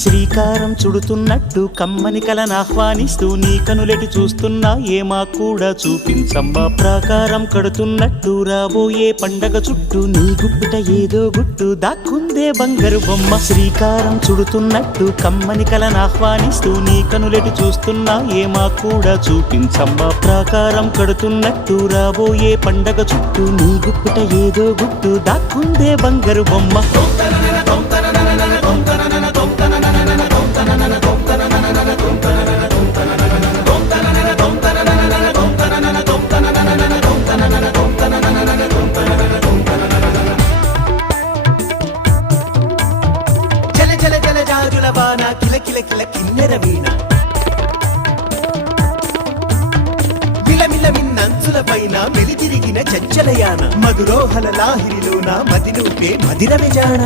శ్రీకారం చుడుతున్నట్టు కమ్మని కలనాహ్వానిస్తూ నీ కనులెటి చూస్తున్నా ఏమా కూడా చూపించమ్మా. ప్రాకారం కడుతున్నట్టు రాబోయే పండగ చుట్టూ నీ గుప్పిట ఏదో గుట్టు దాక్కుందే బంగారు బొమ్మ. శ్రీకారం చుడుతున్నట్టు కమ్మని కలనాహ్వానిస్తూ నీ కనులెటి చూస్తున్నా ఏమా కూడా చూపించమ్మా. ప్రాకారం కడుతున్నట్టు రాబోయే పండగ చుట్టూ నీ గుప్పిట ఏదో గుట్టు దాక్కుందే బంగారు బొమ్మ. జల జల జాజుల వాన కిల కిల కిల కిన్నెర వీణ విలమిల మిన్నంచుల పైన మెలితిరిగిన చంచలయాన మధురోహల లాహిరిలోన మదినూపే మదిర విజాణ.